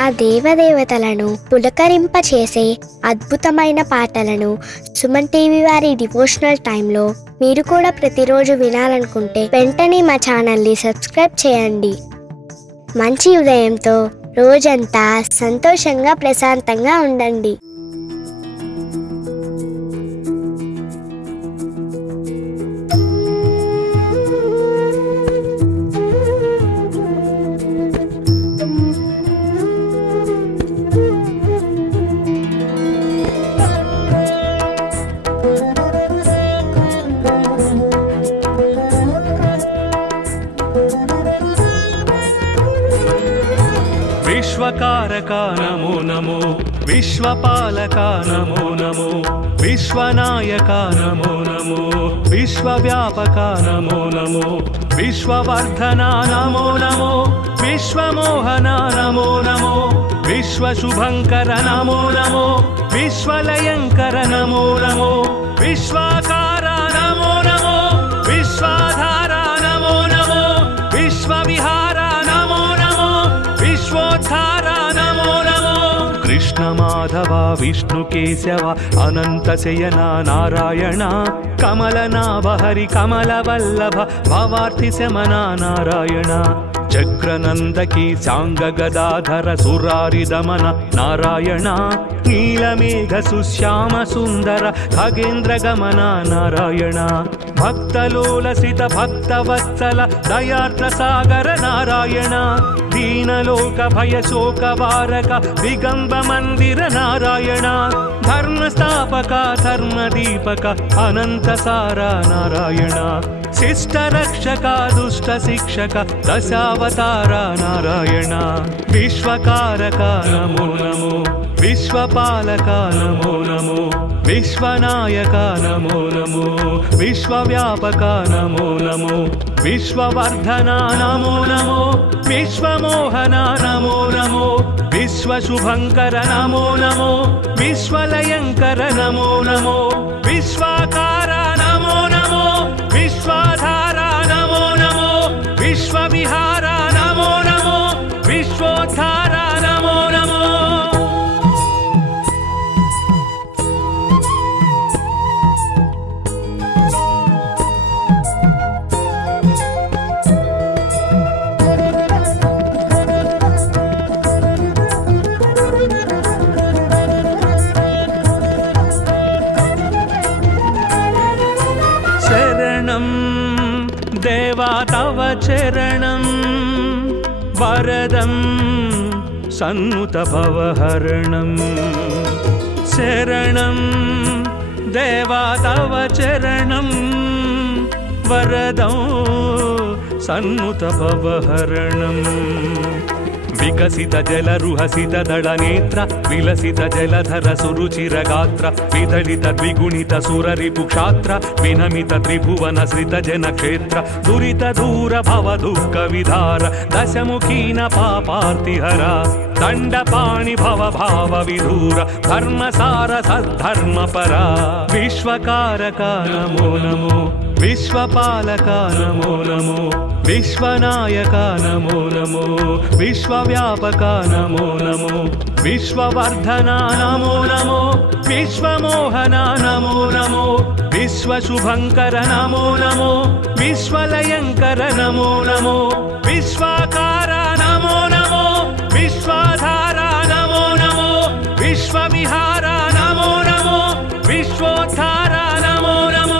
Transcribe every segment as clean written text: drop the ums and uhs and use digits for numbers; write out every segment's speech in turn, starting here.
ఆ దేవదేవతలను పులకరింపచేసే అద్భుతమైన పాటలను సుమన్ టీవీ వారి డివోషనల్ టైంలో మీరు కూడా ప్రతిరోజు వినాలనుకుంటే వెంటనే మా ఛానల్ని సబ్స్క్రైబ్ చేయండి. మంచి ఉదయంతో రోజంతా సంతోషంగా ప్రశాంతంగా ఉండండి. विश्वकारका नमो नमो, विश्वपालका नमो नमो, विश्वनायका नमो नमो, विश्वव्यापका नमो नमो, विश्ववर्धना नमो नमो, विश्वमोहना नमो नमो, विश्वशुभंकर नमो नमो, विश्वलयंकर नमो नमो, विश्वाकारा नमो नमो, विश्वाधारा नमो नमो, विश्वविहारा नमो नमो, विश्वोद्धारा नमो नमो. कृष्ण माधव विष्णु केशव अनंत शयना नारायण, कमलनाभ हरि कमलवल्लभ भवार्ति शमना नारायण, चक्रनंदकी सांग गदाधर सुरारि दमन नारायण, नीलमेघ सुश्याम सुंदर खगेन्द्र गमन नारायण, भक्तलोलसित भक्तवत्सल दयार्द्र सागर नारायण, दीनलोक भय शोक वारक दिगंब मंदिर नारायण, धर्म स्थापक धर्म दीपक अनंत सारा नारायण, शिष्ट रक्षक दुष्ट शिक्षक दशावतार नारायण, विश्वकारक नमो नमो, विश्वपालक नमो नमो, विश्वनायक नमो नमो, विश्वव्यापक नमो नमो, विश्ववर्धना नमो नमो, विश्वमोहना नमो नमो, विश्वशुभंकर नमो नमो, विश्वलयंकर नमो नमो, विश्वाकारा नमो नमो, विश्वाधारा नमो नमो, विश्वविहारा नमो नमो, विश्वोद्धारा नमो नमो. देवा तव चरणं वरदं सन्नुत भवहरणं, शरणं देवा तव चरणं वरदं सन्नुत भवहरणं, विकसित जलरुहसित दलनेत्र विलसित जलधर सुरुचिर गात्र, विदलित द्विगुणित सुररिपुक्षात्र विनमित त्रिभुवन श्रित जनक्षेत्र, दुरित दूर भव दुःख विधार दशमुखीन पापार्तिहर, दण्डपाणि भव भाव विधूर धर्मसार सद्धर्मपरा, विश्वकारक नमो नमो, विश्वपालक नमो नमो, विश्वनायक नमो नमो, विश्वव्यापक नमो नमो, विश्ववर्धना नमो नमो, विश्वमोहना नमो नमो, विश्वशुभंकर नमो नमो, विश्वलयंकर नमो नमो, विश्वाकारा नमो नमो, विश्वाधारा नमो नमो, विश्वविहारा नमो नमो, विश्वोद्धारा नमो नमो.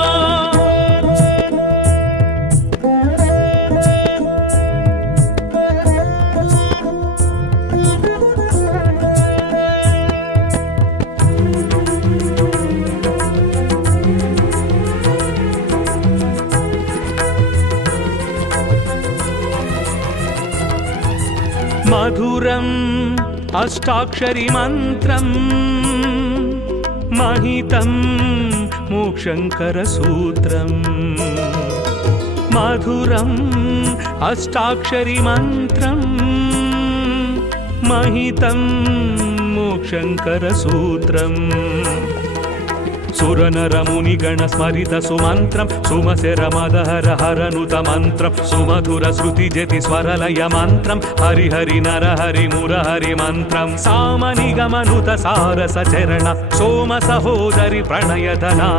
मधुरम् अष्टाक्षरी मन्त्रं महितं मोक्षंकर सूत्रं, मधुरम् अष्टाक्षरी मन्त्रं महितं मोक्षंकर सूत्रं, सुरनरमुनिगण स्मरित सुमन्त्रं सुमशरमदहर हरनुत मन्त्रं सुमधुर श्रुतिजति स्वरलय मन्त्रं हरि हरि नर हरि मुरहरि मन्त्रं सामनिगमनुत सारसचरण सोम सहोदरि प्रणयधना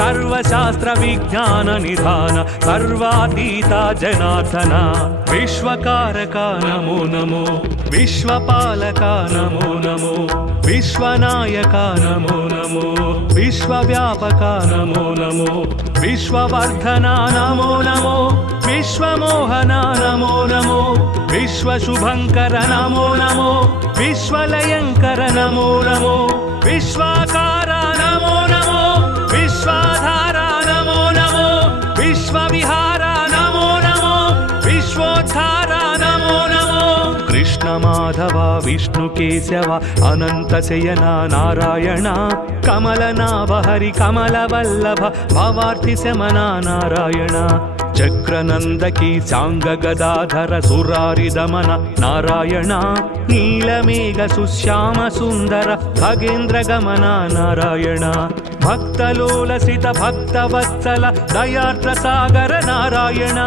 सर्वशास्त्र विज्ञान निधान सर्वातीता जनार्दना विश्वकारका नमो नमो विश्वपालका नमो नमो विश्वनायका नमो नमो विश्वव्यापका नमो नमो विश्ववर्धना नमो नमो विश्वमोहना नमो नमो विश्वशुभंकर नमो नमो विश्वलयंकर नमो नमो विश्वाकारा नमो नमो विश्वाधारा नमो नमो विश्वविहारा नमो नमो विश्वोद्धारा नमो नमो कृष्ण माधव विष्णु केशव अनंत शयना नारायण कमलनाभ हरि कमलवल्लभ भवार्थि शमना नारायण चक्रनंदकी सांग गदाधर सुरारि दमन नारायण नीलमेघ सुश्याम सुंदर भगेन्द्र गमन नारायण भक्तलोलसित भक्तवत्सल दयार्द्र सागर नारायण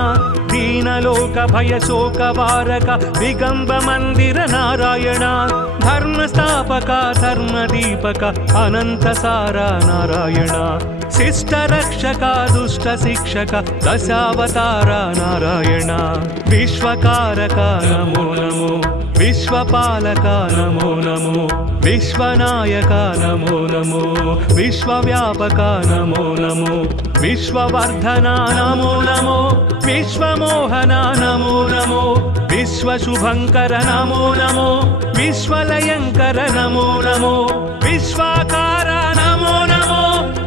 दीनलोक भय शोक वारक दिगंब मंदिर नारायण धर्म स्थापक धर्म दीपक अनंत सारा नारायण शिष्ट रक्षक दुष्ट शिक्षक दशावतार नारायण विश्वकारक नमो नमो विश्वपालक नमो नमो विश्वनायक नमो नमो विश्वव्यापक नमो नमो विश्ववर्धना नमो नमो विश्वमोहना नमो नमो विश्वशुभंकर नमो नमो विश्वलयंकर नमो नमो विश्वाकारा नमो नमो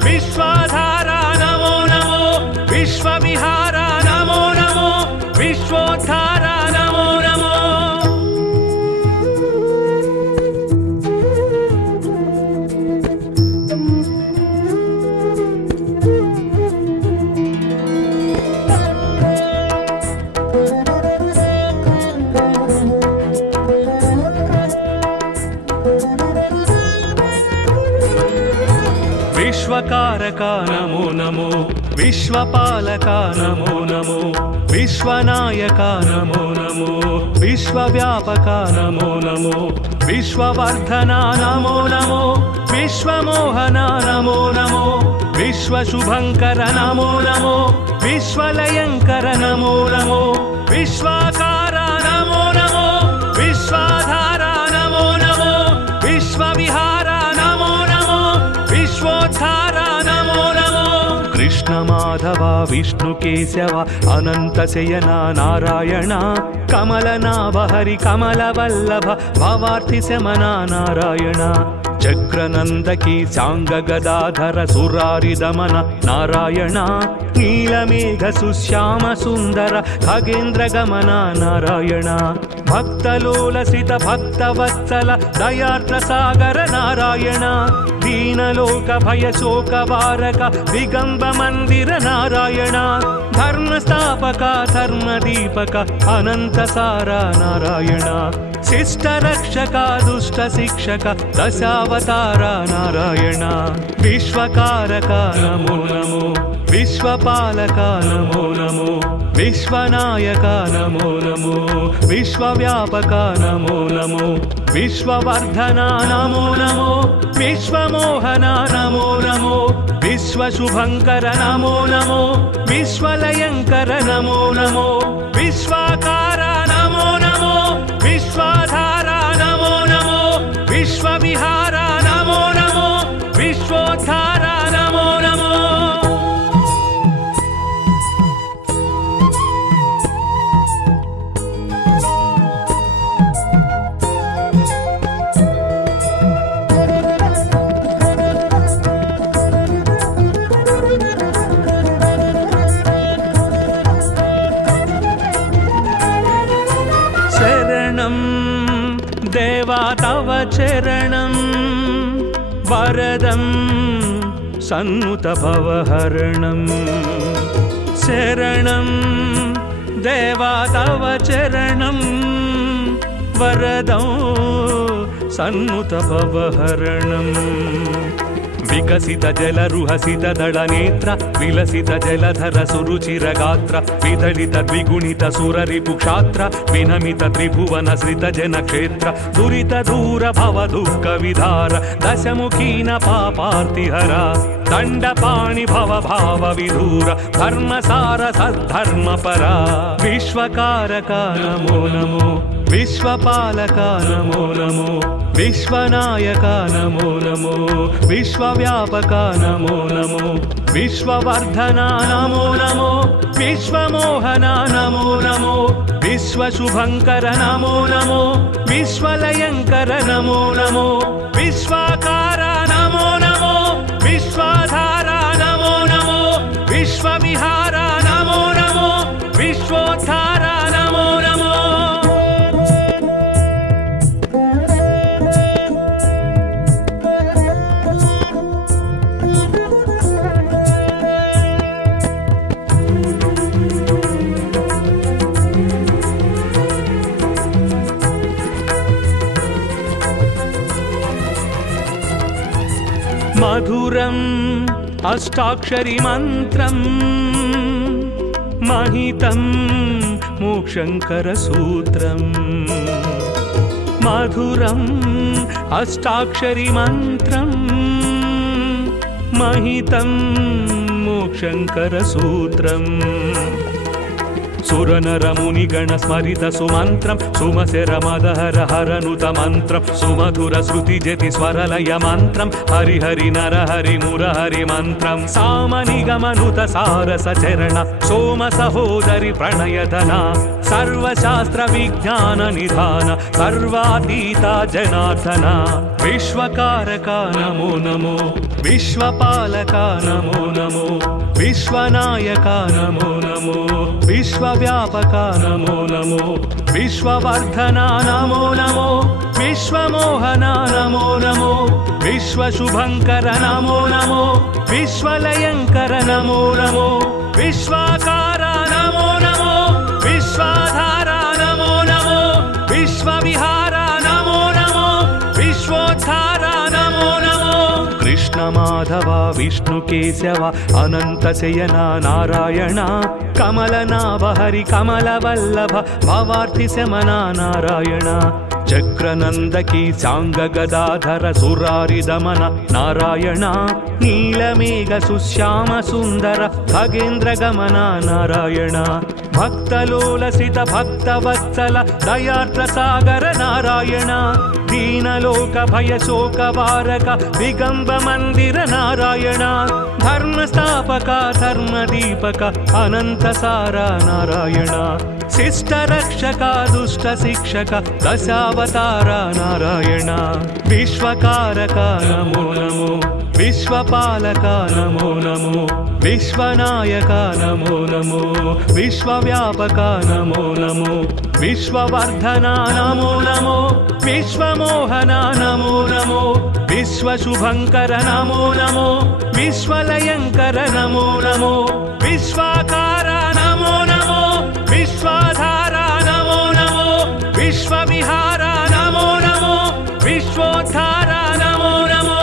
विश्वाधारा नमो नमो विश्वविहारा नमो नमो विश्वोद्धारा नमो नमो विश्वकारका नमो नमो विश्वपालका नमो नमो विश्वनायका नमो नमो विश्वव्यापका नमो नमो विश्ववर्धना नमो नमो विश्वमोहना नमो नमो विश्वशुभंकर नमो नमो विश्वलयंकर नमो नमो विश्वाकारा नमो नमो विश्वाधारा नमो नमो विश्वविहारा नमो नमो विश्वोद्धारा नमो नमो कृष्ण माधव विष्णु केशव अनंत शयना नारायण कमलनाभ हरि कमलवल्लभ भवार्थि शमना नारायण चक्रनंदकी सांग गदाधर सुरारि दमन नारायण नीलमेघ सुश्याम सुंदर खगेन्द्र गमन नारायण भक्तलोलसित भक्तवत्सल दयार्द्र सागर नारायण दीनलोक भय शोक वारक दिगंब मंदिर नारायण धर्म स्थापक धर्म दीपक अनंत सारा नारायण शिष्ट रक्षक दुष्ट शिक्षक दशावतार नारायण विश्वकारक नमो नमो विश्वपालक नमो नमो विश्वनायक नमो नमो विश्वव्यापक नमो नमो विश्ववर्धना नमो नमो विश्वमोहना नमो नमो विश्वशुभंकर नमो नमो विश्वलयंकर नमो नमो विश्वाकारा नमो नमो विश्वाधारा नमो नमो विश्वविहारा नमो नमो विश्वोद्धारा नमो नमो देवा तव चरणं वरदं सन्नुत भवहरणं शरणं देवा तव चरणं वरदं सन्नुत भवहरणं विकसित जलरुहसित दलनेत्र विलसित जलधर सुरुचिरगात्र विदलित द्विगुणित सुररिपुक्षात्र विनमित त्रिभुवन श्रित जनक्षेत्र दुरित दूर भव दुःख विधार दशमुखीन पापार्तिहरा दण्डपाणि भव भाव विधूर धर्मसार सद्धर्मपरा विश्वकारका नमो नमो विश्वपालका नमो नमो विश्वनायका नमो नमो विश्वव्यापका नमो नमो विश्ववर्धना नमो नमो विश्वमोहना नमो नमो विश्वशुभंकर नमो नमो विश्वलयंकर नमो नमो विश्वाकारा नमो नमो विश्वाधारा नमो नमो विश्वविहारा नमो नमो विश्वोद्धारा नमो नमो मधुरम् अष्टाक्षरी मन्त्रम् महितं मोक्षंकर सूत्रम् मधुरम् अष्टाक्षरी मन्त्रम् महितं मोक्षंकर सूत्रम् सुरनरमुनिगण स्मरित सुमन्त्रं सुमसेर मदहर हरनुत मन्त्रं सुमधुर श्रुति जति स्वरलय मन्त्रं हरि हरि नर हरि मुरहरि मन्त्रं सामनिगमनुत सारस चरण सोम सहोदरि प्रणयधना सर्वशास्त्र विज्ञान निधान सर्वातीता जनार्दना विश्वकारका नमो नमो विश्वपालका नमो नमो विश्वनायका नमो नमो विश्वव्यापका नमो नमो विश्ववर्धना नमो नमो विश्वमोहना नमो नमो विश्वशुभंकर नमो नमो विश्वलयंकर नमो नमो विश्वाकारा नमो नमो विश्वाधारा नमो नमो विश्वविहारा नमो नमो विश्वोद्धारा नमो नमो कृष्ण माधव विष्णु केशव अनंत शयना नारायण कमलनाभ हरि कमलवल्लभ भवार्ति शमना नारायण चक्रनंदकी सांग गदाधर सुरारि दमन नारायण नीलमेघ सुश्याम सुंदर खगेन्द्र गमन नारायण भक्तलोलसित भक्तवत्सल दयार्द्र सागर नारायण दीनलोक भय शोक वारक दिगंब मंदिर नारायण धर्मस्थापक धर्मदीपक अनंत सारा नारायण शिष्ट रक्षक दुष्ट शिक्षक दशावतार नारायण विश्वकारक नमो नमो विश्वपालक नमो नमो विश्वनायक नमो नमो विश्वव्यापक नमो नमो विश्ववर्धना नमो नमो विश्वमोहना नमो नमो विश्वशुभंकर नमो नमो विश्वलयंकर नमो नमो विश्वाकारा नमो नमो विश्वाधारा नमो नमो विश्वविहारा नमो नमो विश्वोद्धारा नमो नमो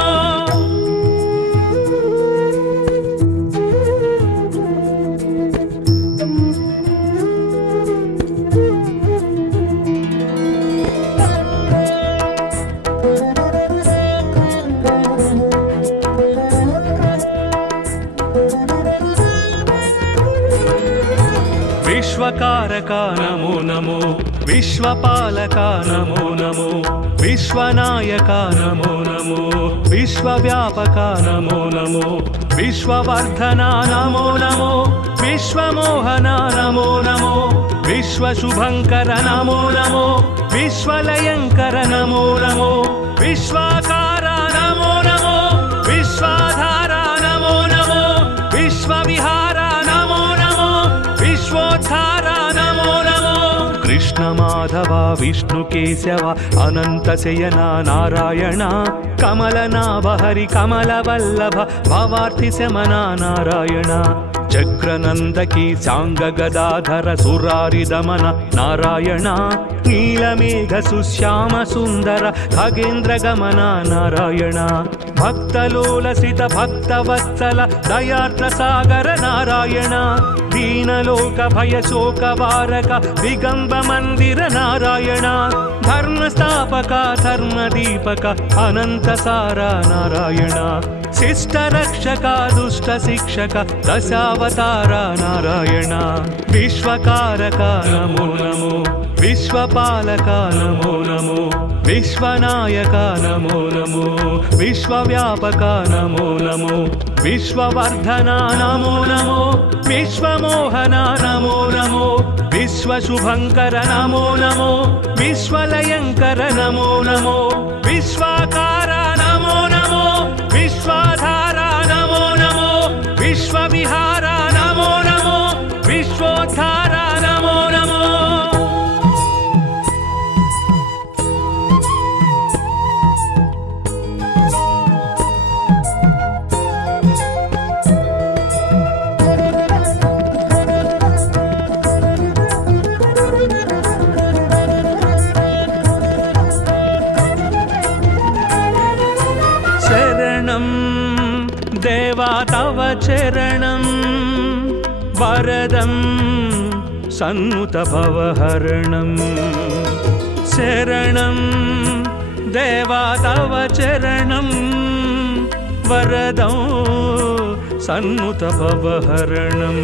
विश्वकारका नमो नमो विश्वपालका नमो नमो विश्वनायका नमो नमो विश्वव्यापका नमो नमो विश्ववर्धना नमो नमो विश्वमोहना नमो नमो विश्वशुभंकर नमो नमो विश्वलयंकर नमो नमो विश्वाकारा नमो नमो विश्वाधारा नमो नमो विश्वविहारा नमो नमो विश्वोद्धारा नमो नमो कृष्ण माधव विष्णु केशव अनंत शयना नारायण कमलनाभ हरि कमलवल्लभ भवार्ति शमना नारायण చక్రనందకి సాంగ గదాధర సురారి దమన నారాయణ నీలమేఘ సుశ్యామ సుందర ఖగేంద్ర గమన నారాయణ భక్తలోలసిత భక్తవత్సల దయార్ద్ర సాగర నారాయణ దీనలోక భయ శోక వారక దిగంబ మందిర నారాయణ ధర్మస్థాపక ధర్మదీపక అనంత సార నారాయణ శిష్ట రక్షక దుష్ట శిక్షక దశావతార నారాయణ విశ్వకారక నమో నమో విశ్వపాలక నమో నమో విశ్వనాయక నమో నమో విశ్వవ్యాపక నమో నమో విశ్వవర్ధన నమో నమో విశ్వమోహన నమో నమో విశ్వశుభంకర నమో నమో విశ్వలయంకర నమో నమో విశ్వాకార నమో నమో విశ్వాధార నమో నమో విశ్వవిహార నమో నమో విశ్వోద్ధార నమో నమో దేవా తవ చరణం వరదం సన్నుత భవహరణం శరణం దేవా తవ చరణం వరదం సన్నుత భవహరణం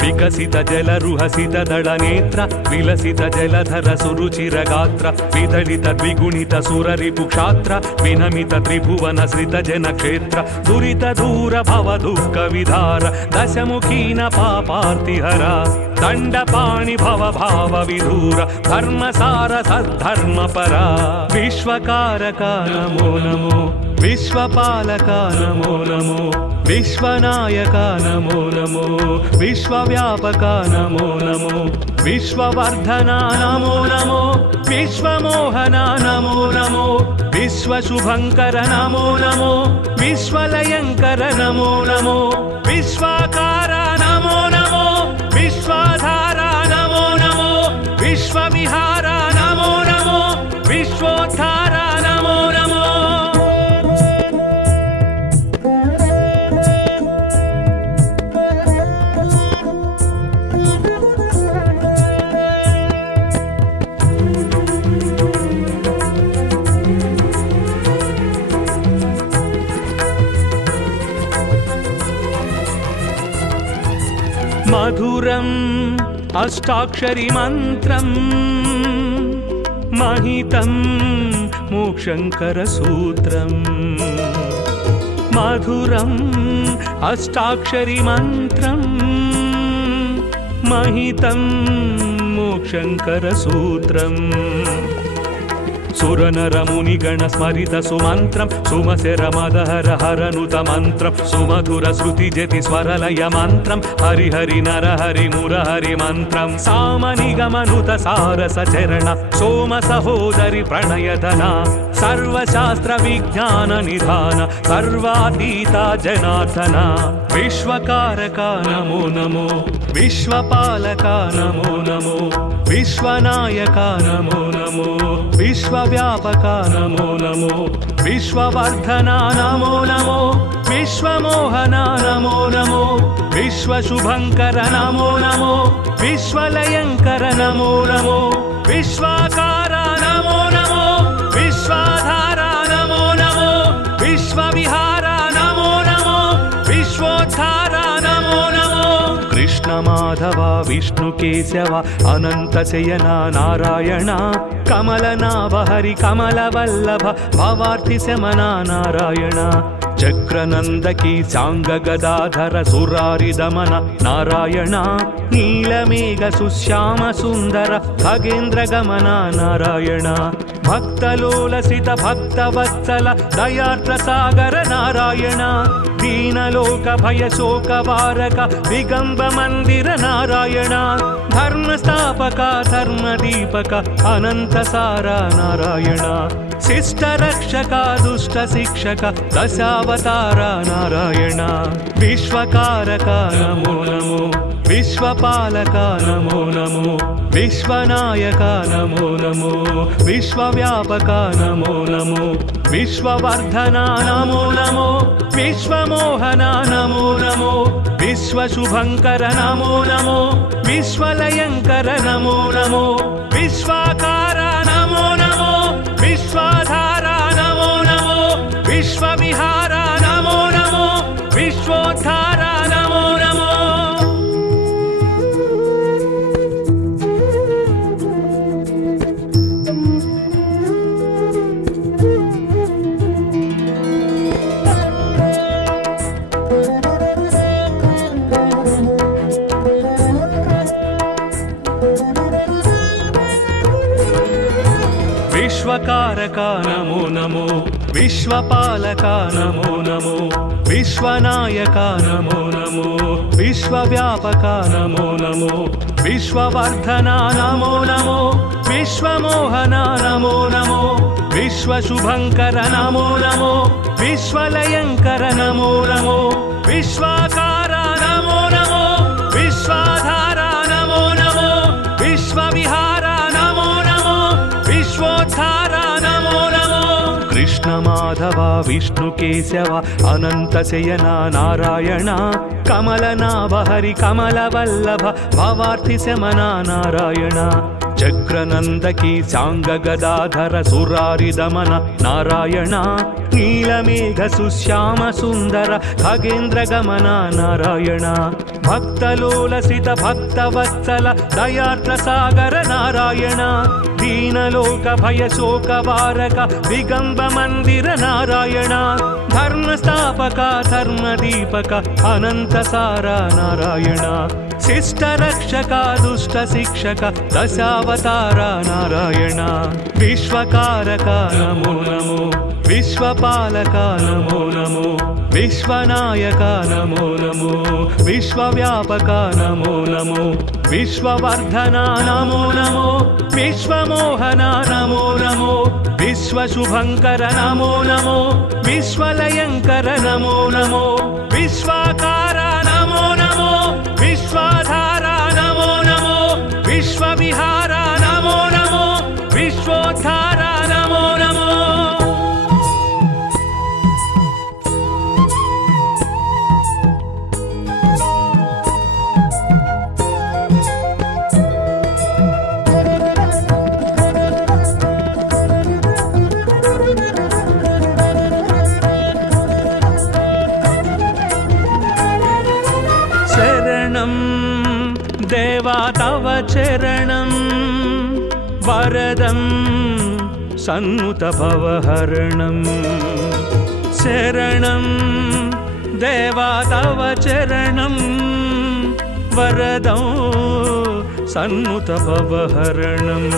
వికసిత జలరుహసిత దళ నేత్ర విలసిత జలధర సురుచిర గాత్ర విదళిత ద్విగుణిత సురరిపు క్షాత్ర వినమిత త్రిభువన శ్రిత జన క్షేత్ర దురిత దూర భవ దుఃఖ విధార దశముఖీన పాపార్తిహర దండపాణి భవ భావ విధూర ధర్మసార సద్ధర్మ పరా విశ్వకారక నమో నమో విశ్వపాలక నమో నమో విశ్వనాయక నమో నమో విశ్వవ్యాపక నమో నమో విశ్వవర్ధన నమో నమో విశ్వమోహన నమో నమో విశ్వశుభంకర నమో నమో విశ్వలయంకర నమో నమో విశ్వాకార నమో నమో విశ్వాధార నమో నమో విశ్వవిహార నమో నమో విశ్వోద్ధార నమో నమో మధురం అష్టాక్షరి మంత్రం మహితం మోక్షంకర సూత్రం మధురం అష్టాక్షరి మంత్రం మహితం మోక్షంకర సూత్రం సురనరమునిగణ స్మరిత సుమంత్రం సుమశర మదహర హరనుత మంత్రం సుమధుర శృతి జతి స్వరలయ మంత్రం హరిహరి నరహరి మురహరి మంత్రం సామనిగమనుత సారస చరణ సోమ సహోదరి ప్రణయధన సర్వశాస్త్ర విజ్ఞాన నిధాన సర్వాతీత జనార్దన విశ్వకారక నమో నమో విశ్వపాలక నమో నమో విశ్వనాయక నమో నమో విశ్వవ్యాపక నమో నమో విశ్వవర్ధన నమో నమో విశ్వమోహన నమో నమో విశ్వశుభంకర నమో నమో విశ్వలయంకర నమో నమో విశ్వాకార నమో నమో విశ్వాధార నమో నమో విశ్వవిహార నమో నమో విశ్వోద్ధార నమో నమో కృష్ణ మాధవ విష్ణు కేశవ అనంత శయన నారాయణ కమలనాభ హరి కమల వల్లభ భవార్తి శమన నారాయణ చక్రనందకి సాంగ గదాధర సురారి దమన నారాయణ నీలమేఘ సుశ్యామ సుందర ఖగేంద్ర గమన నారాయణ భక్తలోలసిత భక్తవత్సల దయార్ద్ర సాగర నారాయణ दीनलोक भय शोक वारक दिगंब मंदिर नारायण धर्मस्थापक धर्मदीपक अनंत सारा नारायण शिष्ट रक्षक दुष्ट शिक्षक दशावतार नारायण विश्वकारक नमो नमो विश्वपालक नमो नमो विश्वनायक नमो नमो विश्वव्यापक नमो नमो विश्ववर्धन नमो नमो विश्वमोहन नमो नमो विश्वशुभंकर नमो नमो विश्वलयंकर नमो नमो विश्वाकार नमो नमो विश्वाधार नमो नमो विश्वविहार नमो नमो विश्वोद्धार नमो नमो विश्वकारक नमो नमो विश्वपालक नमो नमो विश्वनायक नमो नमो विश्वव्यापक नमो नमो विश्ववर्धन नमो नमो विश्वमोहन नमो नमो विश्वशुभंकर नमो नमो विश्वलयंकर नमो नमो विश्वाकार नमो नमो विश्वाधार नमो नमो विश्वविहार नमो नमो विश्वोद्धार नमो नमो कृष्ण माधव विष्णु केशव अनंत शयन नारायण कमलनाभ हरि कमलवल्लभ भवार्थि शमन नारायण चक्रनंदकी सांग गदाधर सुरारि दमन नारायण नीलमेघ सुश्याम सुंदर खगेन्द्र गमन नारायण भक्तलोलसित भक्तवत्सल दयार्द्र सागर नारायण दीनलोक भय शोक वारक दिगंब मंदिर नारायण धर्मस्थापक धर्मदीपक अनंत सारा नारायण शिष्ट रक्षक दुष्ट शिक्षक दशावतार नारायण विश्वकारक नमो नमो विश्वपालक नमो नमो विश्वनायक नमो नमो विश्वव्यापक नमो नमो विश्ववर्धन नमो नमो विश्वमोहन नमो नमो विश्वशुभंकर नमो नमो विश्वलयंकर नमो नमो विश्वाकार नमो नमो विश्वाधार नमो नमो विश्वविहार नमो नमो विश्वोद्धार नमो नमो देवा तव चरणं वरदं सन्नुत भवहरणं शरणं देवा तव चरणं वरदं सन्नुत भवहरणं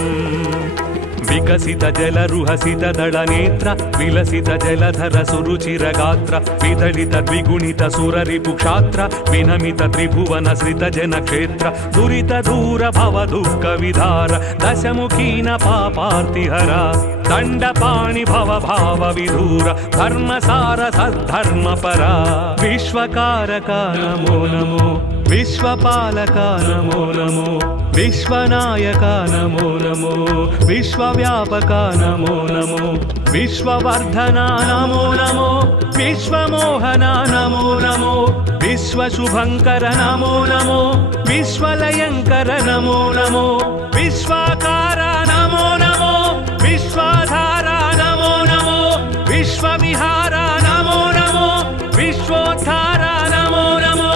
विकसित जलरुहसित दलनेत्र विलसित जलधर सुरुचिर गात्र विदलित द्विगुणित सुररिपुक्षात्र विनमित त्रिभुवन श्रित जनक्षेत्र दुरित दूर भव दुःख विधार दशमुखीन पापार्तिहरा दण्डपाणि भव भाव विधूर धर्मसार सद्धर्मपरा विश्वकारक नमो नमो विश्वपालक नमो नमो विश्वनायक नमो नमो विश्वव्यापक नमो नमो विश्ववर्धन नमो नमो विश्वमोहन नमो नमो विश्वशुभंकर नमो नमो विश्वलयंकर नमो नमो विश्वाकार नमो नमो विश्वाधार नमो नमो विश्वविहार नमो नमो विश्वोद्धार नमो नमो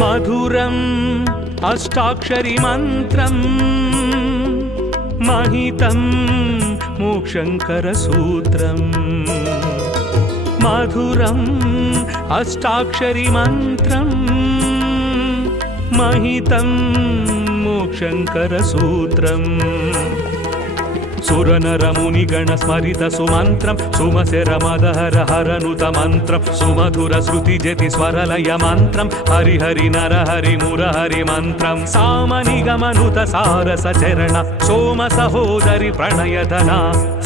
मधुरम् अष्टाक्षरी मन्त्रम् महितं मोक्षङ्करसूत्रम् मधुरम् अष्टाक्षरी मन्त्रम् महितं मोक्षङ्करसूत्रम् सुरनरमुनिगण स्मरित सुमन्त्रं सुमसेरमदहर हरनुत मन्त्रं सुमधुर श्रुति जति स्वरलय मन्त्रं हरि हरि नर हरि मुरहरि मन्त्रं सामनिगमनुत सारस चरण सोम सहोदरि प्रणयधना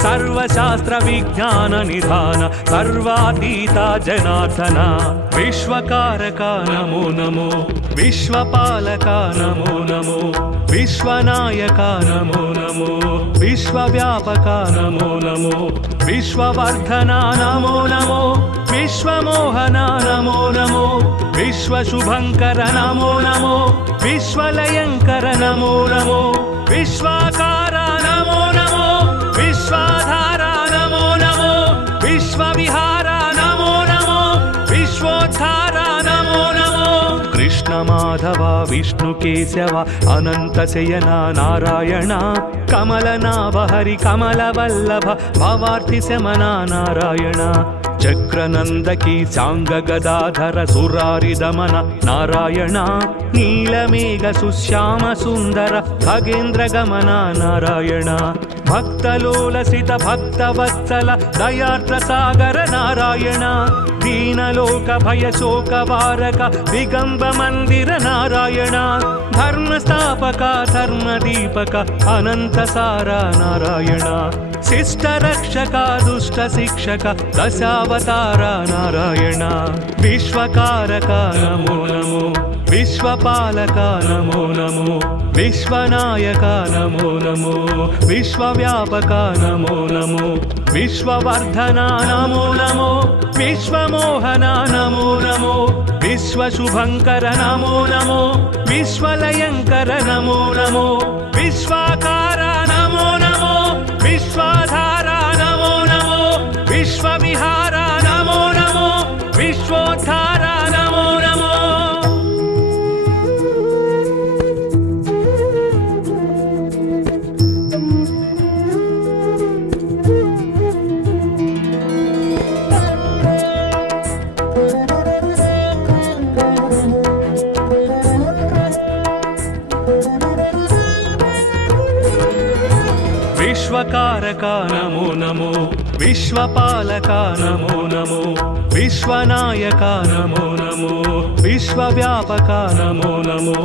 सर्वशास्त्र विज्ञान निधान सर्वातीता जनार्दना विश्वकारका नमो नमो विश्वपालका नमो नमो विश्वनायका नमो नमो विश्वव्यापका नमो नमो विश्ववर्धना नमो नमो विश्वमोहना नमो नमो विश्वशुभंकर नमो नमो विश्वलयंकर नमो नमो विश्वाकारा नमो नमो विश्वाधारा नमो नमो विश्वविहारा नमो नमो विश्वोद्धारा नमो नमो कृष्ण माधव विष्णु केशव अनंत शयना नारायण कमलनाभ हरि कमलवल्लभ भवार्ति शमना नारायण चक्रनंदकी सांग गदाधर सुरारि दमन नारायण नीलमेघ सुश्याम सुंदर खगेन्द्र गमन नारायण भक्तलोलसित भक्तवत्सल दयार्द्र सागर नारायण दीनलोक भय शोक वारक दिगंब मंदिर नारायण धर्म स्थापक धर्म दीपक अनंत सारा नारायण शिष्ट रक्षक दुष्ट शिक्षक दशावतार नारायण विश्वकारक नमो नमो विश्वपालक नमो नमो विश्वनायक नमो नमो विश्वव्यापक नमो नमो विश्ववर्धना नमो नमो विश्वमोहना नमो नमो विश्वशुभंकर नमो नमो विश्वलयंकर नमो नमो विश्वाकारा नमो नमो विश्वाधारा नमो नमो विश्वविहारा नमो नमो विश्वोद्धारा नमो नमो विश्वकारक नमो नमो विश्वपालक नमो नमो विश्वनायक नमो नमो विश्वव्यापक नमो नमो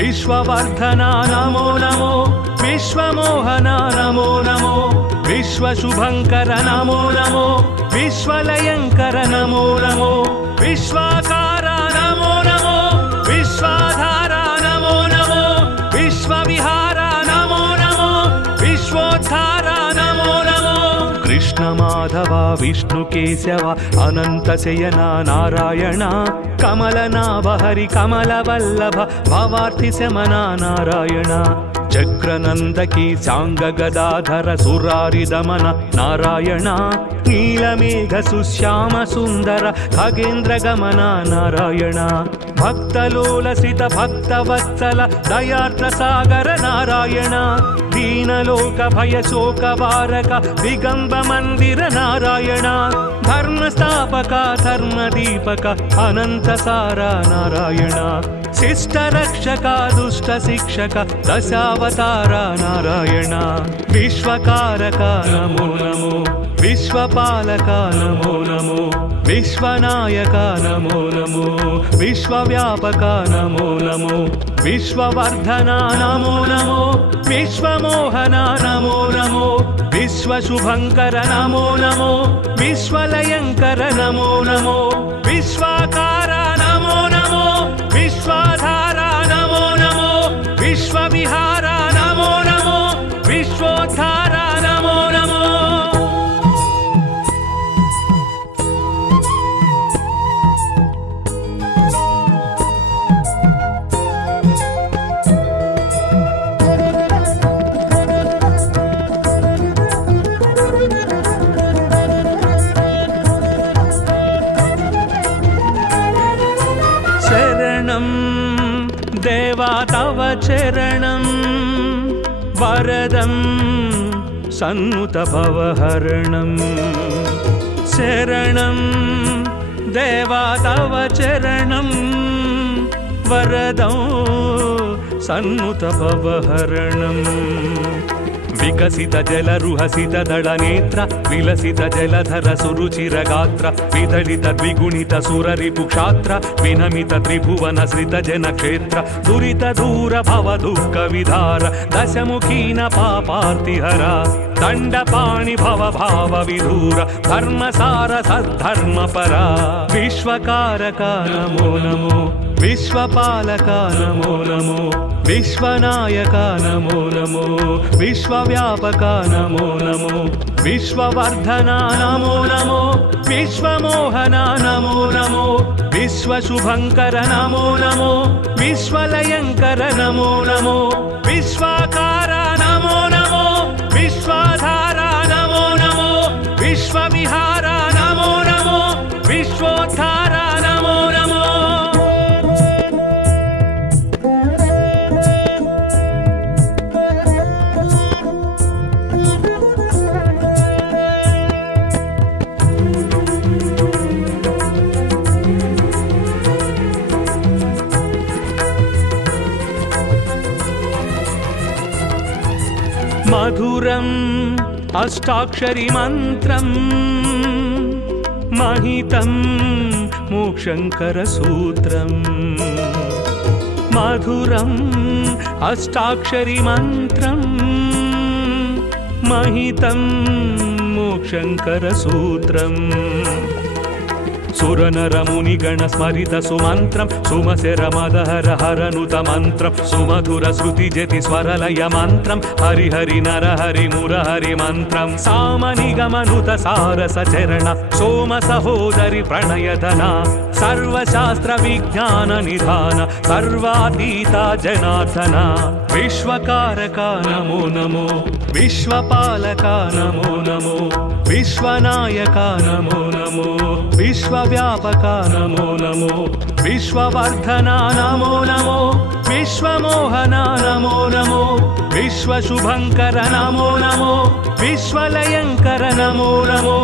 विश्ववर्धना नमो नमो विश्वमोहना नमो नमो विश्वशुभंकर नमो नमो विश्वलयंकर नमो नमो विश्वाकारा नमो नमो विश्वाधारा नमो नमो विश्वविहारा नमो नमो विश्वोद्धारा नमो नमो कृष्ण माधव विष्णु केशव अनंत शयना नारायण कमलनाभ हरि कमलवल्लभ भवार्ति शमना नारायण चक्रनंदकी सांग गदाधर सुरारि दमन नारायण नीलमेघ सुश्याम सुंदर खगेन्द्र गमन नारायण भक्तलोलसित भक्तवत्सल दयार्द्र सागर नारायण दीनलोक भय शोक वारक दिगंब मंदिर नारायण धर्म स्थापक धर्म दीपक अनंत सारा नारायण शिष्ट रक्षक दुष्ट शिक्षक दशावतार नारायण विश्वकारक नमो नमो विश्वपालक नमो नमो विश्वनायक नमो नमो विश्वव्यापक नमो नमो विश्ववर्धना नमो नमो विश्वमोहना नमो नमो विश्वशुभंकर नमो नमो विश्वलयंकर नमो नमो विश्वाकारा नमो नमो विश्वाधारा नमो नमो विश्वविहारा नमो नमो विश्वोद्धारा नमो नमो देवा तव चरणं वरदं सन्नुत भवहरणं शरणं देवा तव चरणं वरदं सन्नुत भवहरणं विकसित जलरुहसित दलनेत्र विलसित जलधर सुरुचिरगात्र विदलित द्विगुणित सुररिपुक्षात्र विनमित त्रिभुवन श्रित जनक्षेत्र दुरित दूर भव दुःख विधार दशमुखीन पापार्तिहरा दण्डपाणि भव भाव विधूर धर्मसार सद्धर्मपरा विश्वकारका नमो नमो विश्वपालका नमो नमो विश्वनायका नमो नमो विश्वव्यापका नमो नमो विश्ववर्धना नमो नमो विश्वमोहना नमो नमो विश्वशुभंकर नमो नमो विश्वलयंकर नमो नमो विश्वाकारा नमो नमो विश्वाधारा नमो नमो विश्वविहारा नमो नमो विश्वोद्धारा नमो नमो मधुरम् अष्टाक्षरी मन्त्रं महितं मोक्षङ्करसूत्रं मधुरम् अष्टाक्षरी मन्त्रं महितं मोक्षङ्करसूत्रम् सुरनरमुनिगण स्मरित सुमन्त्रं सुमसेरमदहर हरनुत मन्त्रं सुमधुर श्रुति जति स्वरलय मन्त्रं हरि हरि नर हरि मुरहरि मन्त्रं सामनिगमनुत सारस चरण सोम सहोदरि प्रणयधना सर्वशास्त्र विज्ञान निधान सर्वातीता जनार्दना विश्वकारका नमो नमो विश्वपालका नमो नमो विश्वनायका नमो नमो विश्वव्यापका नमो नमो विश्ववर्धना नमो नमो विश्वमोहना नमो नमो विश्वशुभंकर नमो नमो विश्वलयंकर नमो नमो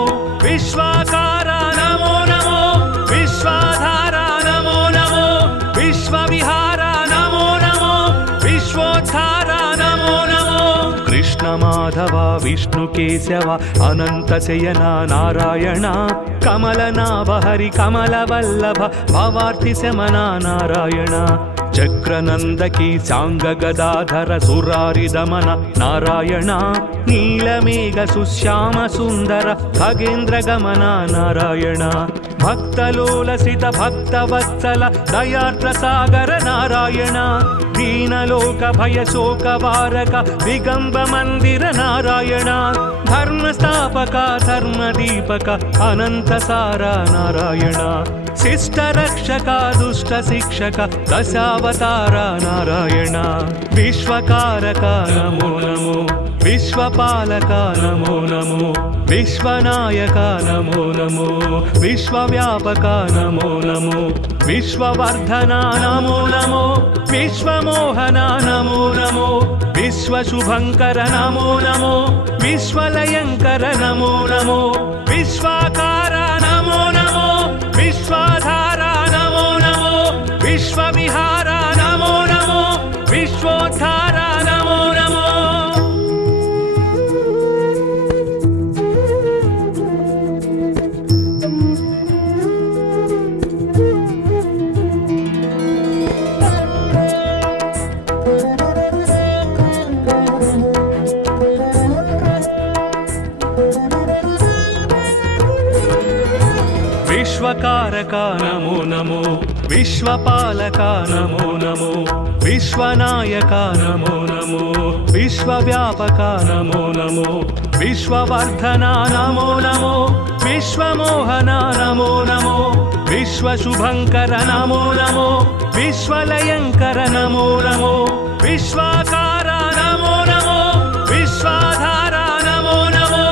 विश्वाकारा नमो नमो विश्वाधारा नमो नमो विश्वविहारा नमो नमो विश्वोद्धारा नमो नमो कृष्ण माधव विष्णु केशव अनंत शयना नारायण कमलनाभ हरि कमलवल्लभ भवार्ति शमना नारायण चक्रनंदकी सांग गदाधर सुरारि दमन नारायण नीलमेघ सुश्याम सुंदर खगेन्द्र गमन नारायण भक्तलोलसित भक्तवत्सल दयार्द्र सागर नारायण दीनलोक भय शोक वारक दिगंब मंदिर नारायण धर्मस्थापक धर्मदीपक अनंत सारा नारायण शिष्ट रक्षक दुष्ट शिक्षक दशावतार नारायण विश्वकारका नमो नमो विश्वपालका नमो नमो विश्वनायका नमो नमो विश्वव्यापका नमो नमो विश्ववर्धना नमो नमो विश्वमोहना नमो नमो विश्वशुभंकर नमो नमो विश्वलयंकर नमो नमो विश्वाकारा नमो नमो विश्वाधारा नमो नमो विश्वविहारा नमो नमो विश्वोद्धारा नमो नमो विश्वकारका नमो नमो विश्वपालका नमो नमो विश्वनायका नमो नमो विश्वव्यापका नमो नमो विश्ववर्धना नमो नमो विश्वमोहना नमो नमो विश्वशुभंकर नमो नमो विश्वलयंकर नमो नमो विश्वाकारा नमो नमो विश्वाधारा नमो नमो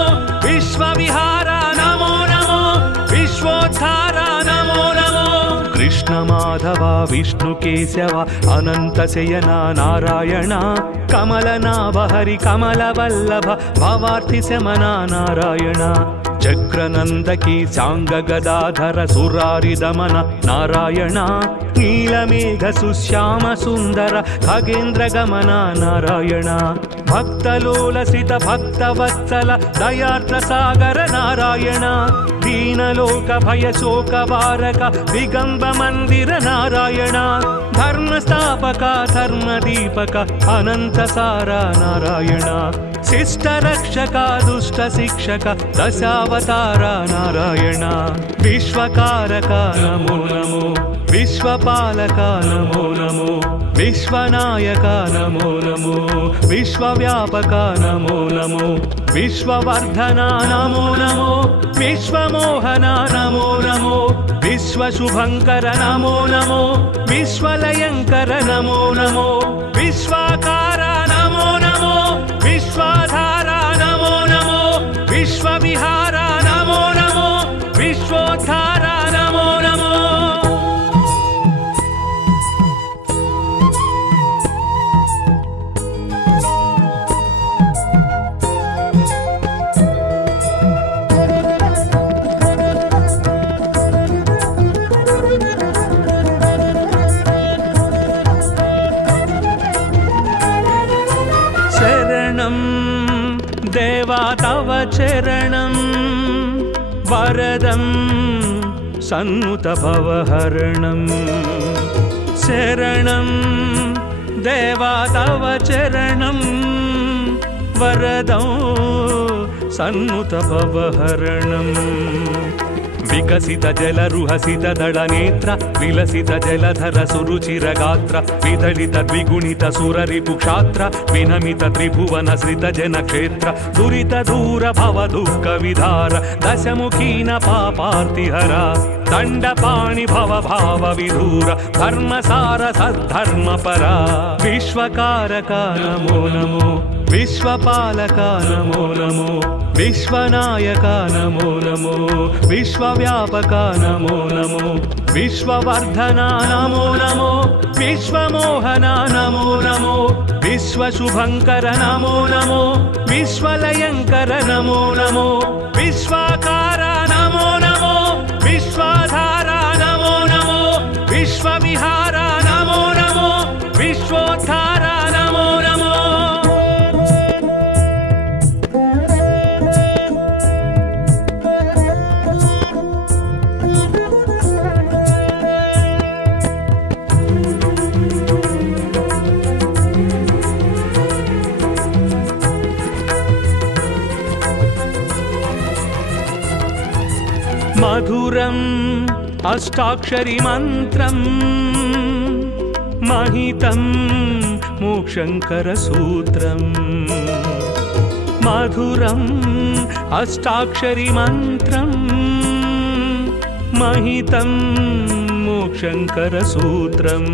विश्वविहारा नमो नमो विश्वोद्धारा नमो नमो कृष्ण माधव विष्णुकेशव अनन्तशयन नारायण कमलनाभ हरि कमलवल्लभ भवार्तिशमना नारायण चक्रनन्दकी साङ्गगदाधर सुरारिदमन नारायण नीलमेघ सुश्याम सुन्दर खगेन्द्रगमन नारायण भक्तलोलसित भक्तवत्सल दयार्द्रसागर नारायण दीनलोक भय शोकवारक दिगम्ब मन्दिर नारायण धर्मस्थापक धर्मदीपक अनन्तसार नारायण शिष्टरक्षक दुष्टशिक्षक दशावतार नारायण विश्वकारक नमो नमो विश्वपालक नमो नमो विश्वनायक नमो नमो विश्वव्यापक नमो नमो विश्ववर्धन नमो नमो विश्वमोहन नमो नमो विश्वशुभंकर नमो नमो विश्वलयंकर नमो नमो विश्वाकार नमो नमो विश्वाधार नमो नमो विश्वविहार नमो नमो विश्वोद्धार नमो नमो देवा तव चरणं वरदं सन्नुत भवहरणं शरणं देवा तव चरणं वरदं सन्नुत भवहरणं विकसित जलरुहसित दलनेत्र विलसित जलधर सुरुचिरगात्र विदलित द्विगुणित सुररिपुक्षात्र विनमित त्रिभुवन श्रित जनक्षेत्र दुरित दूर भव दुःख विधार दशमुखीन पापार्तिहर दण्डपाणि भव भाव विधूर धर्मसार सद्धर्मपरा विश्वकारक नमो नमो विश्वपालक नमो नमो विश्वनायक नमो नमो विश्वव्यापक नमो नमो विश्ववर्धन नमो नमो विश्वमोहन नमो नमो विश्वशुभंकर नमो नमो विश्वलयंकर नमो नमो विश्वाकार नमो नमो विश्वाधार नमो नमो विश्वविहार नमो नमो विश्वोद्धार नमो नमो मधुरम् अष्टाक्षरी मन्त्रं महितं मोक्षंकर सूत्रं मधुरम् अष्टाक्षरी मन्त्रं महितं मोक्षंकर सूत्रम्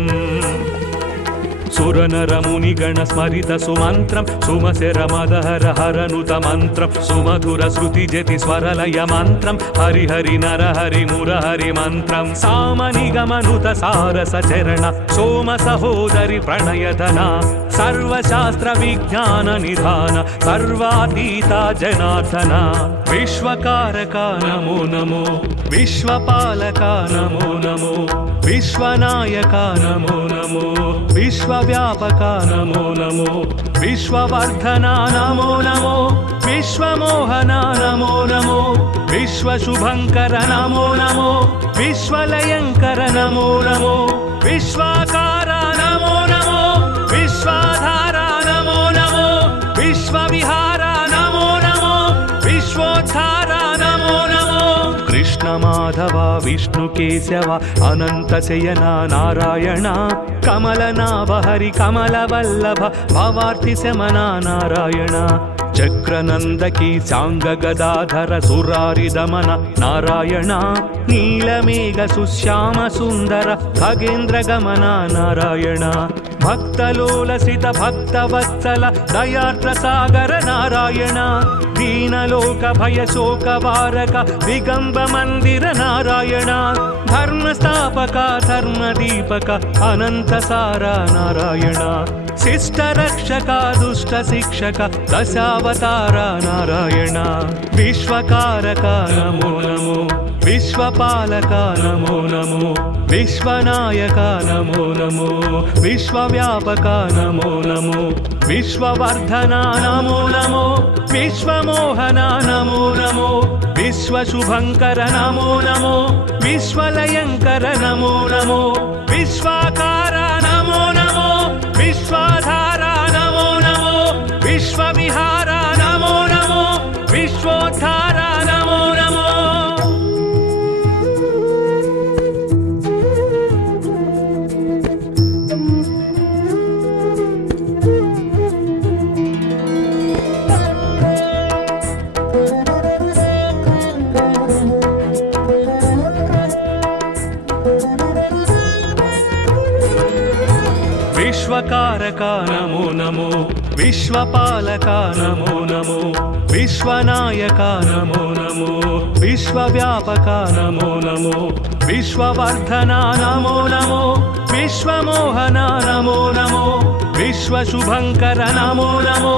सुरनरमुनिगण स्मरित सुमन्त्रं सुमशरमदहर हरनुत मन्त्रं सुमधुर श्रुतिजति स्वरलय मन्त्रं हरि हरि नर हरि मुरहरि मन्त्रं सामनिगमनुत सारस चरण सोम सहोदरि प्रणयधना सर्वशास्त्र विज्ञान निधान सर्वातीता जनार्दना विश्वकारक नमो नमो विश्वपालक नमो नमो विश्वनायक नमो नमो विश्वव्यापक नमो नमो विश्ववर्धन नमो नमो विश्वमोहन नमो नमो विश्वशुभंकर नमो नमो विश्वलयंकर नमो नमो विश्वाकार नमो नमो विश्वाधार नमो नमो विश्वविहार नमो नमो विश्वोद्धार नमो नमो कृष्ण माधव विष्णुकेशव अनन्तशयन नारायण कमलनाभ हरि कमलवल्लभ भवार्तिशमन नारायण चक्रनन्दकी साङ्गगदाधर सुरारिदमन नारायण नीलमेघ सुश्याम सुन्दर खगेन्द्रगमन नारायण భక్తలోలసిత భక్తవత్సల దయార్ద్ర సాగర నారాయణ దీనలోక భయ శోక వారక దిగంబ మందిర నారాయణ ధర్మస్థాపక ధర్మదీపక అనంత సార నారాయణ శిష్ట రక్షక దుష్ట శిక్షక దశావతార నారాయణ విశ్వకారక నమో నమో విశ్వపాలక నమో నమో విశ్వనాయక నమో నమో విశ్వవ్యాపక నమో నమో విశ్వవర్ధన నమో నమో విశ్వమోహన నమో నమో విశ్వశుభంకర నమో నమో విశ్వలయంకర నమో నమో విశ్వాకార నమో నమో విశ్వాధార నమో నమో విశ్వవిహార నమో నమో విశ్వోద్ధార నమో నమో విశ్వకారక నమో నమో విశ్వపాలక నమో నమో విశ్వనాయక నమో నమో విశ్వవ్యాపక నమో నమో విశ్వవర్ధన నమో నమో విశ్వమోహన నమో నమో విశ్వశుభంకర నమో నమో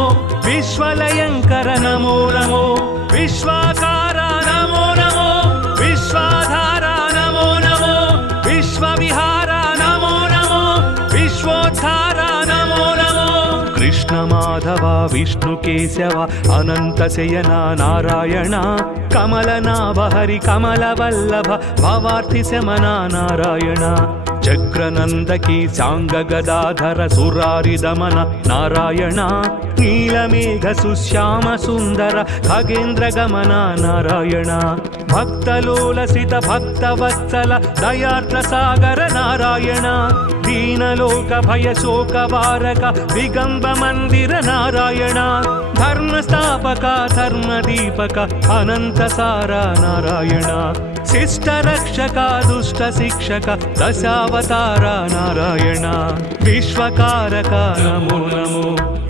విశ్వలయంకర నమో నమో విశ్వాకార నమో నమో విశ్వాధార నమో నమో విశ్వవిహార నమో నమో విశ్వోద్ధార నమో నమో కృష్ణ మాధవ విష్ణు కేశవ అనంత శయన నారాయణ కమలనాభ హరి కమల వల్లభ భవార్థి శమన నారాయణ చక్రనందకి సాంగ గదాధర సురారి దమన నారాయణ నీలమేఘ సుశ్యామ సుందర ఖగేంద్ర గమన నారాయణ భక్తలోలసిత భక్తవత్సల దయార్ద్ర సాగర నారాయణ దీనలోక భయ శోక వారక దిగంబ మందిర నారాయణ ధర్మస్థాపక ధర్మదీపక అనంత సార నారాయణ శిష్ట రక్షక దుష్ట శిక్షక దశావతార నారాయణ విశ్వకారక నమో నమో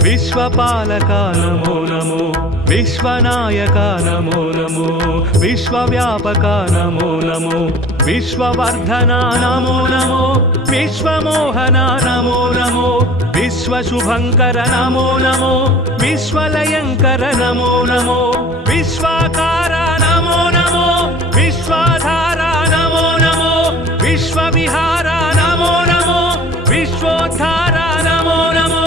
విశ్వపాలక నమో నమో విశ్వనాయక నమో నమో విశ్వవ్యాపక నమో నమో విశ్వవర్ధన నమో నమో విశ్వమోహన నమో నమో విశ్వశుభంకర నమో నమో విశ్వలయంకర నమో నమో విశ్వాకార నమో నమో విశ్వాధార నమో నమో విశ్వవిహార నమో నమో విశ్వోద్ధార నమో నమో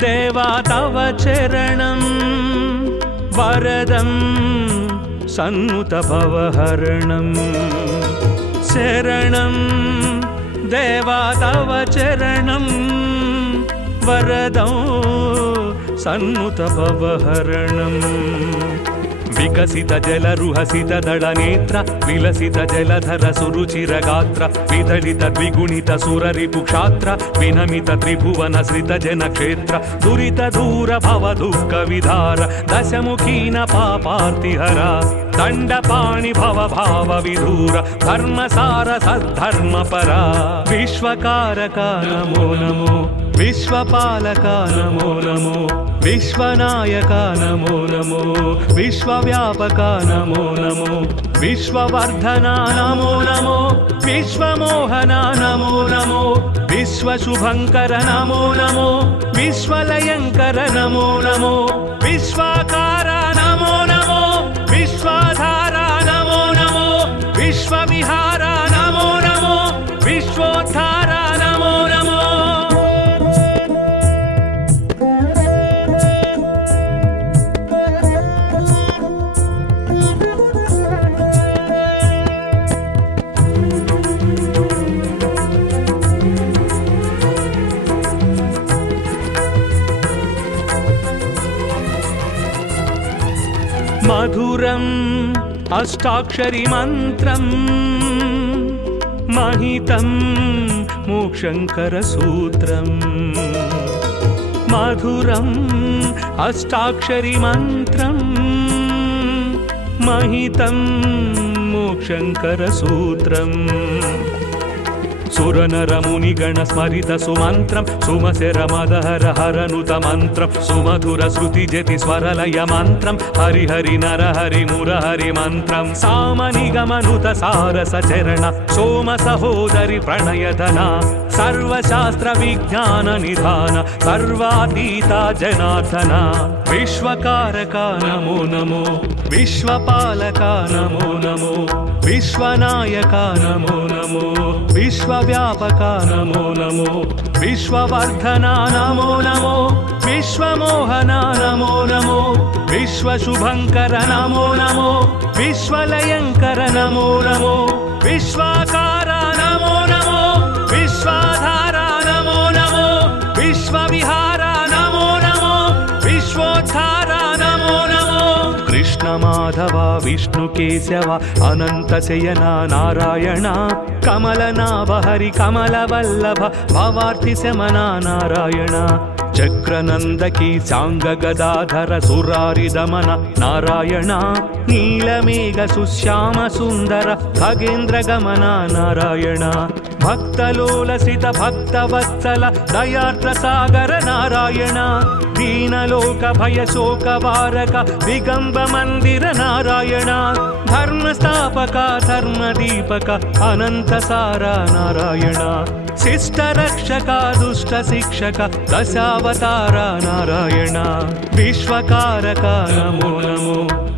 దేవా తవ చరణం వరదం సన్నుత భవహరణం శరణం దేవా తవ చరణం వరదం సన్నుత భవహరణం వికసిత జలరుహసిత దళ నేత్ర విలసిత జలధర సురుచిర గాత్ర విదళిత ద్విగుణిత సురరిపు క్షాత్ర వినమిత త్రిభువన శ్రిత జన క్షేత్ర దురిత దూర భవ దుఃఖ విధార దశముఖీన పాపార్తిహర దండపాణి భవ భావ విధూర ధర్మసార సద్ధర్మ పరా విశ్వకారక నమో నమో విశ్వపాలక నమో నమో విశ్వనాయక నమో నమో విశ్వవ్యాపక నమో నమో విశ్వవర్ధన నమో నమో విశ్వమోహన నమో నమో విశ్వశుభంకర నమో నమో విశ్వలయంకర నమో నమో విశ్వాకార నమో నమో విశ్వాధార నమో నమో విశ్వవిహార నమో నమో విశ్వోద్ధార నమో నమో మధురం अष्टाक्षरी मन्त्रम् महितं मोक्षङ्करसूत्रम् मधुरम् अष्टाक्षरी मन्त्रम् महितं मोक्षङ्करसूत्रम् सुरनरमुनिगण स्मरित सुमन्त्रं सुमसेरमदहर हरनुत मन्त्रं सुमधुर श्रुतिजति स्वरलय मन्त्रं हरिहरि नरहरि मुरहरि मन्त्रं सामनिगमनुत सारसचरण सोम सहोदरि प्रणयधना सर्वशास्त्र विज्ञान निधान सर्वातीता जनार्दना विश्वकारका नमो नमो विश्वपालका नमो नमो विश्वनायका नमो नमो विश्वव्यापका नमो नमो विश्ववर्धना नमो नमो विश्वमोहना नमो नमो विश्वशुभंकर नमो नमो विश्वलयंकर नमो नमो विश्वाकारा नमो नमो विश्वाधारा नमो नमो विश्वविहारा नमो नमो विश्वोद्धारा नमो नमो कृष्ण माधव विष्णु केशव अनंत शयना नारायण कमलनाभ हरि कमलवल्लभ भवार्ति शमना नारायण चक्रनंदकी सांग गदाधर सुरारि दमन नारायण नीलमेघ सुश्याम सुंदर खगेन्द्र गमन नारायण भक्तलोलसित भक्तवत्सल दयार्द्र सागर नारायण दीनलोक भय शोक वारक दिगंब मंदिर नारायण धर्म स्थापक धर्म दीपक अनंत सारा नारायण शिष्ट रक्षक दुष्ट शिक्षक दशावतार नारायण विश्वकारक नमो नमो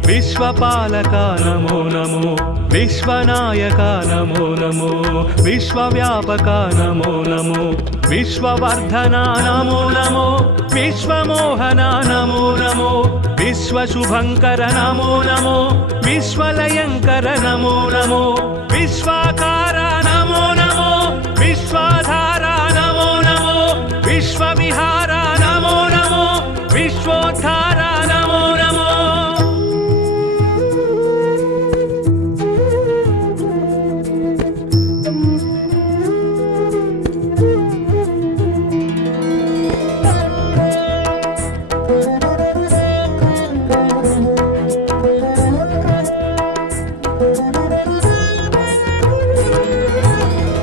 विश्वपालक नमो नमो विश्वनायक नमो नमो विश्वव्यापक नमो नमो विश्ववर्धना नमो नमो विश्वमोहना नमो नमो विश्वशुभंकर नमो नमो विश्वलयंकर नमो नमो विश्वाकारा नमो नमो विश्वाधारा नमो नमो विश्वविहारा नमो नमो विश्वोद्धारा नमो नमो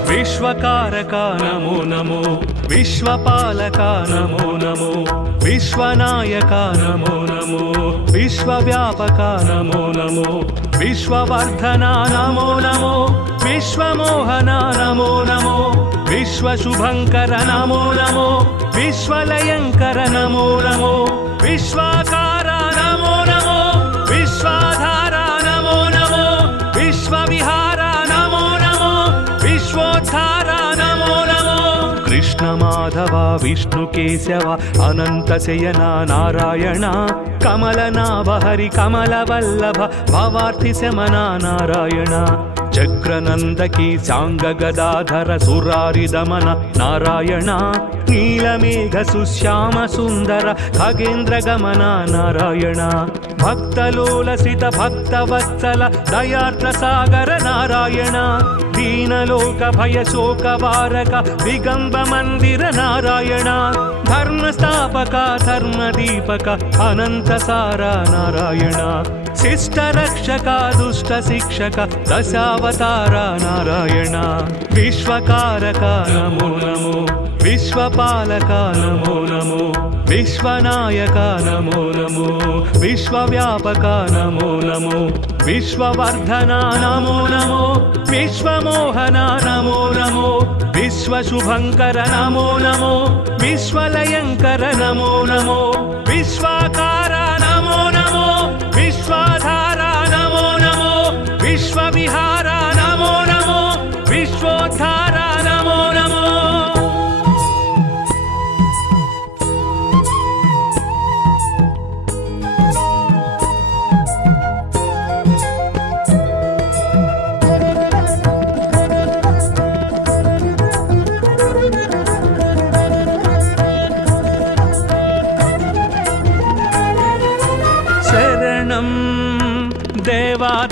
विश्वकारका नमो नमो विश्वपालका नमो नमो विश्वनायका नमो नमो विश्वव्यापका नमो नमो विश्ववर्धना नमो नमो विश्वमोहना नमो नमो विश्वशुभंकर नमो नमो विश्वलयंकर नमो नमो विश्वाकारा नमो नमो विश्वाधारा नमो नमो विश्वविहारा नमो नमो विश्वोद्धारा नमो नमो कृष्ण माधव विष्णु केशव अनंत शयना नारायण कमलनाभ हरि कमलवल्लभ भवार्ति शमना नारायण चक्रनंदकी सांग गदाधर सुरारि दमन नारायण नीलमेघ सुश्याम सुंदर खगेन्द्र गमन नारायण भक्तलोलसित भक्तवत्सल दयार्द्र सागर नारायण दीनलोक भय शोक वारक दिगंब मंदिर नारायण धर्म स्थापक धर्म दीपक अनंत सारा नारायण शिष्ट रक्षक दुष्ट शिक्षक दशावतार नारायण विश्वकारक नमो नमो विश्वपालक नमो नमो विश्वनायक नमो नमो विश्वव्यापक नमो नमो विश्ववर्धना नमो नमो विश्वमोहना नमो नमो विश्वशुभंकर नमो नमो विश्वलयंकर नमो नमो विश्वाकारा नमो नमो विश्वाधारा नमो नमो विश्वविहारा नमो नमो विश्वोद्धारा नमो नमो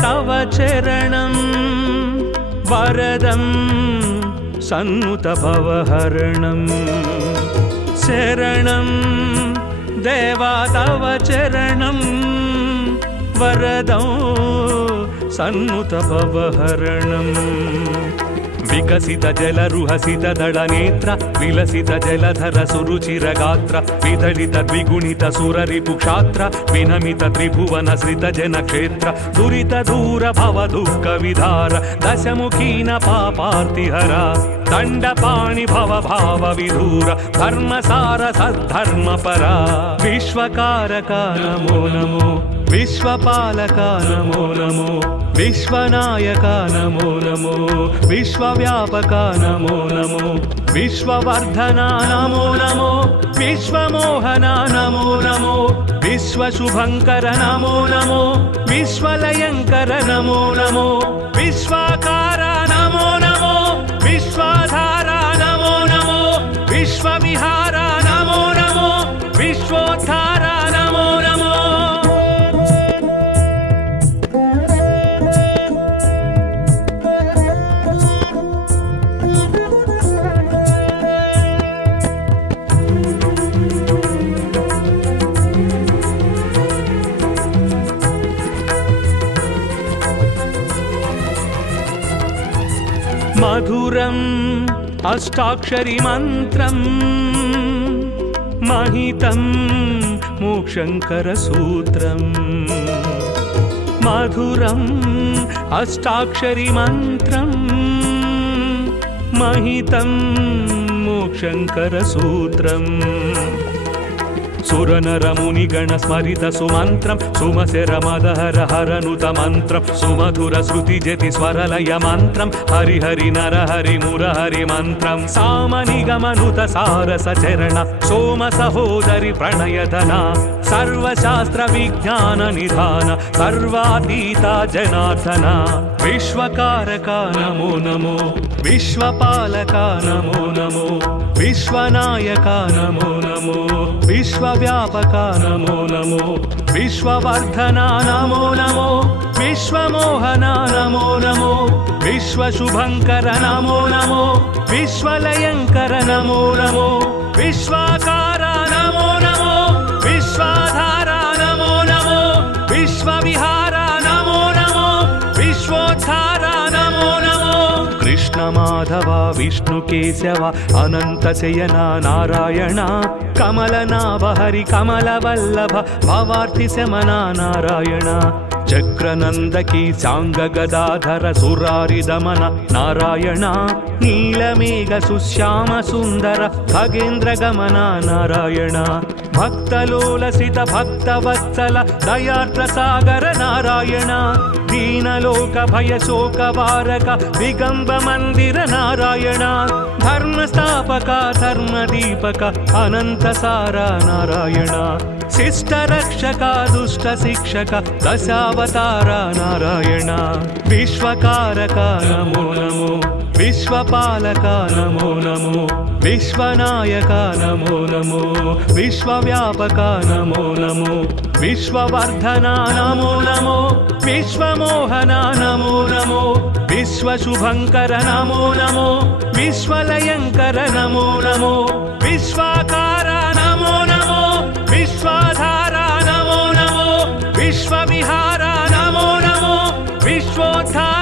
तव चरणं वरदं सन्नुत भवहरणं शरणं देवा तव चरणं वरदं सन्नुत भवहरणं विकसित जलरुहसित दळनेत्र विलसित जलधर सुरुचिरगात्र विदलित द्विगुणित सुररिपुक्षात्र विनमित त्रिभुवन श्रित जनक्षेत्र दुरित दूर भव दुःख विधार दशमुखीन पापार्तिहरा दण्डपाणि भव भाव विधूर धर्मसार सद्धर्मपरा विश्वकारका नमो नमो विश्वपालका नमो नमो विश्वनायका नमो नमो विश्वव्यापका नमो नमो विश्ववर्धना नमो नमो विश्वमोहना नमो नमो विश्वशुभंकर नमो नमो विश्वलयंकर नमो नमो विश्वाकारा नमो नमो विश्वाधारा नमो नमो विश्वविहारा नमो नमो विश्वोद्धारा नमो नमो मधुरम् अष्टाक्षरी मन्त्रं महितं मोक्षंकर सूत्रं मधुरम् अष्टाक्षरी मन्त्रं महितं मोक्षंकर सूत्रम् सुरनरमुनिगण स्मरित सुमन्त्रं सुमशरमदहर हरनुत मन्त्रं सुमधुर श्रुतिजति स्वरलय मन्त्रं हरि हरि नर हरि मुरहरि मन्त्रं सामनिगमनुत सारस चरण सोम सहोदरि प्रणयधना सर्वशास्त्र विज्ञान निधान सर्वातीता जनार्दना विश्वकारका नमो नमो विश्वपालका नमो नमो विश्वनायका नमो नमो विश्वव्यापका नमो नमो विश्ववर्धना नमो नमो विश्वमोहना नमो नमो विश्वशुभंकर नमो नमो विश्वलयंकर नमो नमो विश्वाकारा नमो नमो विश्वाधारा नमो नमो विश्वविहारा नमो नमो विश्वोद्धारा नमो नमो कृष्ण माधव विष्णु केशव अनंत शयना नारायण कमलनाभ हरि कमलवल्लभ भवार्ति शमना नारायण चक्रनंदकी सांग गदाधर सुरारि दमन नारायण नीलमेघ सुश्याम सुंदर खगेन्द्र गमन नारायण भक्तलोलसित भक्तवत्सल दयार्द्र सागर नारायण दीनलोक भय शोक वारक दिगंब मंदिर नारायण धर्मस्थापक धर्मदीपक अनंत सारा नारायण शिष्ट रक्षक दुष्ट शिक्षक दशावतार नारायण विश्वकारक नमो नमो विश्वपालक नमो नमो विश्वनायक नमो नमो विश्वव्यापक नमो नमो विश्ववर्धना नमो नमो विश्वमोहना नमो नमो विश्वशुभंकर नमो नमो विश्वलयंकर नमो नमो विश्वाकारा नमो नमो विश्वाधारा नमो नमो विश्वविहारा नमो नमो विश्वोद्धारा